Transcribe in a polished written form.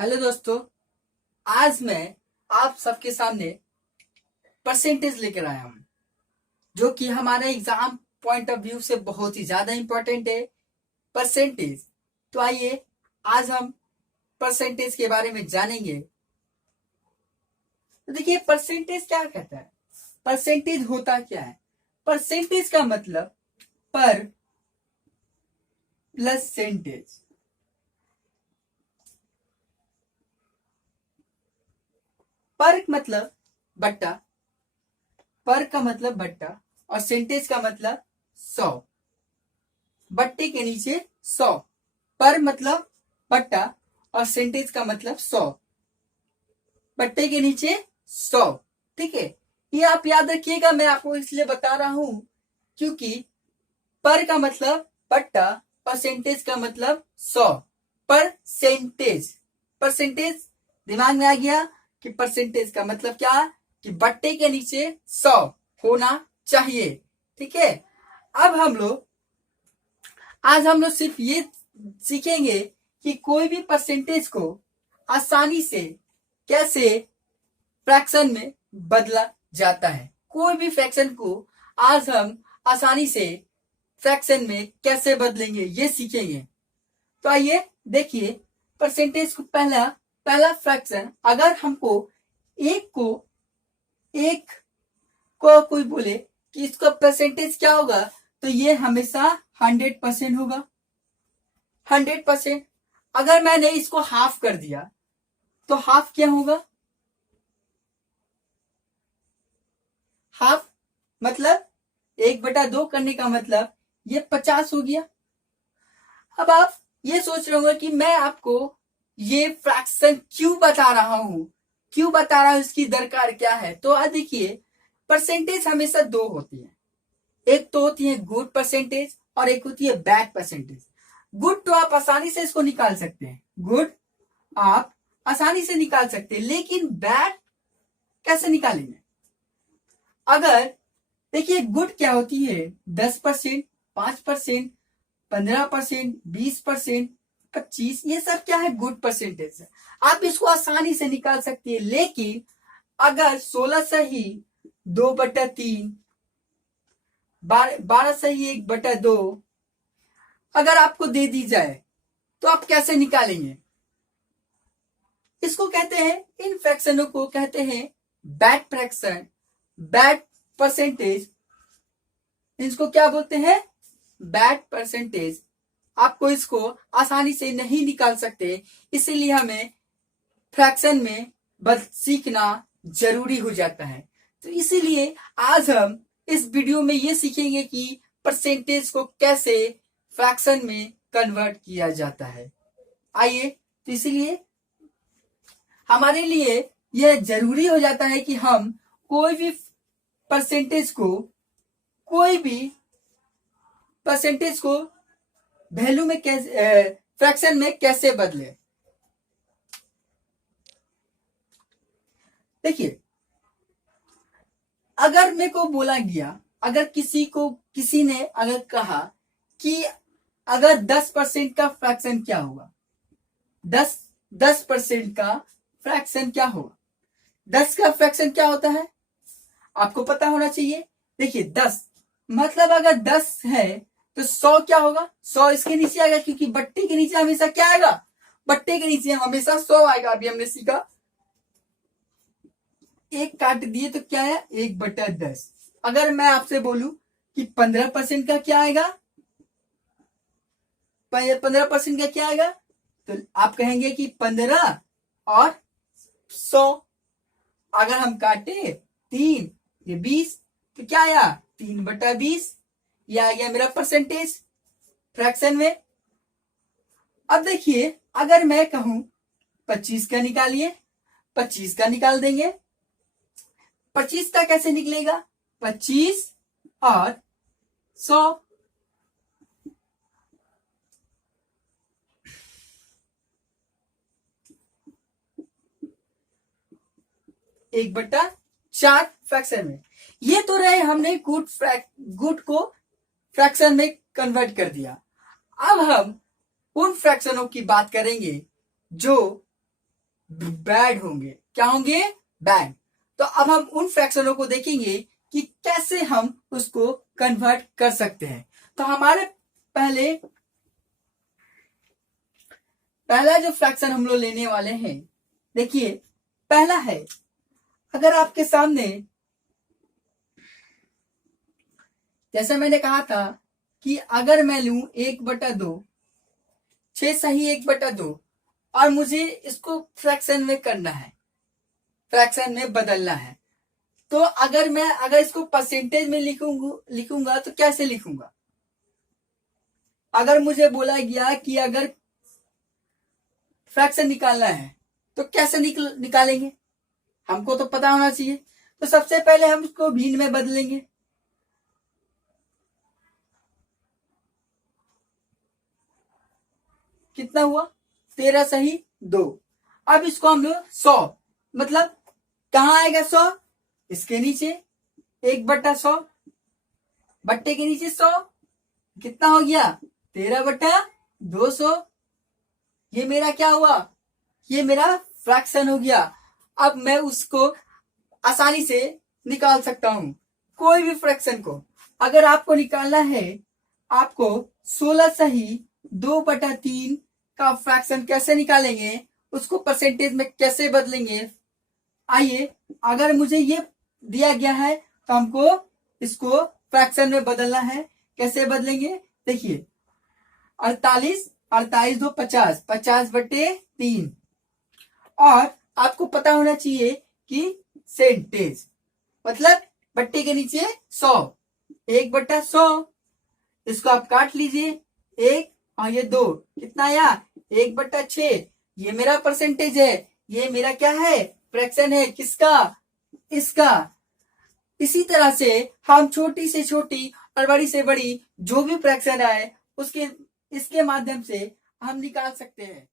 Hello दोस्तों। आज मैं आप सबके सामने परसेंटेज लेकर आया हूं, जो कि हमारे एग्जाम पॉइंट ऑफ व्यू से बहुत ही ज्यादा इंपॉर्टेंट है। परसेंटेज। तो आइए आज हम परसेंटेज के बारे में जानेंगे। तो देखिए, परसेंटेज क्या कहता है, परसेंटेज होता क्या है। परसेंटेज का मतलब पर प्लस सेंटेज। पर मतलब बट्टा, पर का मतलब बट्टा और सेंटेज का मतलब 100। बट्टे के नीचे 100, पर मतलब बट्टा और सेंटेज का मतलब 100। बट्टे के नीचे 100। ठीक है, ये आप याद रखिएगा। मैं आपको इसलिए बता रहा हूं क्योंकि पर का मतलब बट्टा और सेंटेज का मतलब 100। परसेंटेज, परसेंटेज दिमाग में आ गया कि परसेंटेज का मतलब क्या, कि बट्टे के नीचे 100 होना चाहिए। ठीक है, अब आज हम लोग सिर्फ ये सीखेंगे कि कोई भी परसेंटेज को आसानी से कैसे फ्रैक्शन में बदला जाता है। कोई भी फ्रैक्शन को आज हम आसानी से फ्रैक्शन में कैसे बदलेंगे ये सीखेंगे। तो आइए देखिए, परसेंटेज को पहला फ्रैक्शन, अगर हमको एक को कोई बोले कि इसका परसेंटेज क्या होगा, तो ये हमेशा 100% होगा। 100%। अगर मैंने इसको हाफ कर दिया तो हाफ क्या होगा, हाफ मतलब 1/2 करने का मतलब ये 50 हो गया। अब आप ये सोच रहे होंगे कि मैं आपको ये फ्रैक्शन क्यों बता रहा हूं, इसकी दरकार क्या है। तो आज देखिए, परसेंटेज हमेशा दो होती है। एक तो होती है गुड परसेंटेज और एक होती है बैड परसेंटेज। गुड तो आप आसानी से इसको निकाल सकते हैं, गुड आप आसानी से निकाल सकते हैं, लेकिन बैड कैसे निकालेंगे। अगर देखिए, गुड क्या होती है, 10%, 5%, 15%, 20%, 25, ये सब क्या है, गुड परसेंटेज है। आप इसको आसानी से निकाल सकते हैं। लेकिन अगर 16 सही 2/3, 12 सही 1/2 अगर आपको दे दी जाए तो आप कैसे निकालेंगे। इसको कहते हैं, इन फ्रैक्शनों को कहते हैं बैड फ्रैक्शन, बैड परसेंटेज। इसको क्या बोलते हैं, बैड परसेंटेज। आपको इसको आसानी से नहीं निकाल सकते, इसीलिए हमें फ्रैक्शन में बस सीखना जरूरी हो जाता है। तो इसीलिए आज हम इस वीडियो में ये सीखेंगे कि परसेंटेज को कैसे फ्रैक्शन में कन्वर्ट किया जाता है। आइए, तो इसीलिए हमारे लिए यह जरूरी हो जाता है कि हम कोई भी परसेंटेज को वैल्यू में कैसे, फ्रैक्शन में कैसे बदले। देखिए, अगर मेरे को बोला गया, अगर किसी ने अगर कहा कि अगर 10% का फ्रैक्शन क्या होगा, 10% का फ्रैक्शन क्या होगा। 10 का फ्रैक्शन क्या होता है आपको पता होना चाहिए। देखिए, 10 मतलब अगर 10 है तो 100 क्या होगा, 100 इसके नीचे आएगा, क्योंकि बट्टे के नीचे हमेशा क्या आएगा, बट्टे के नीचे हमेशा 100 आएगा। अभी हमने सीखा, एक काट दिए तो क्या है, 1/10। अगर मैं आपसे बोलूं कि 15% का क्या आएगा, 15% का क्या आएगा, तो आप कहेंगे कि 15 और 100। अगर हम काटे 3, ये 20, तो क्या आया, 3/20। ये आ गया मेरा परसेंटेज फ्रैक्शन में। अब देखिए, अगर मैं कहूं 25 का निकालिए, 25 का निकाल देंगे। 25 का कैसे निकलेगा, 25 और 100। 1/4 फ्रैक्शन में। ये तो रहे, हमने गुड को फ्रैक्शन में कन्वर्ट कर दिया। अब हम उन फ्रैक्शनों की बात करेंगे जो बैड होंगे। क्या होंगे? बैड। तो अब हम उन फ्रैक्शनों को देखेंगे कि कैसे हम उसको कन्वर्ट कर सकते हैं। तो हमारे पहला जो फ्रैक्शन हम लोग लेने वाले हैं, देखिए पहला है, अगर आपके सामने, जैसे मैंने कहा था कि अगर मैं लूं 1/2, 6 सही 1/2, और मुझे इसको फ्रैक्शन में करना है, फ्रैक्शन में बदलना है, तो अगर इसको परसेंटेज में लिखूंगा तो कैसे लिखूंगा? अगर मुझे बोला गया कि अगर फ्रैक्शन निकालना है तो कैसे निकालेंगे? हमको तो पता होना चाहिए। तो सबसे पहले हम इसको भिन्न में बदलेंगे। कितना हुआ? 13 सही 2। अब इसको हम लोग 100, मतलब कहाँ आएगा 100? इसके नीचे 1/100, बट्टे के नीचे 100, कितना हो गया? 13/200। ये मेरा क्या हुआ? ये मेरा फ्रैक्शन हो गया। अब मैं उसको आसानी से निकाल सकता हूं, कोई भी फ्रैक्शन को। अगर आपको निकालना है, आपको 16 सही 2/3 का फ्रैक्शन कैसे निकालेंगे, उसको परसेंटेज में कैसे बदलेंगे? आइए, अगर मुझे ये दिया गया है तो हमको इसको फ्रैक्शन में बदलना है। कैसे बदलेंगे? देखिए 48, 48 2 50, 50/3। और आपको पता होना चाहिए कि सेंटेज मतलब बट्टे के नीचे 100, 1/100। इसको आप काट लीजिए, 1 और ये 2, कितना आया? 1/6। ये मेरा परसेंटेज है, ये मेरा क्या है? फ्रैक्शन है। किसका? इसका। इसी तरह से हम छोटी से छोटी और बड़ी से बड़ी जो भी फ्रैक्शन आए उसके इसके माध्यम से हम निकाल सकते हैं।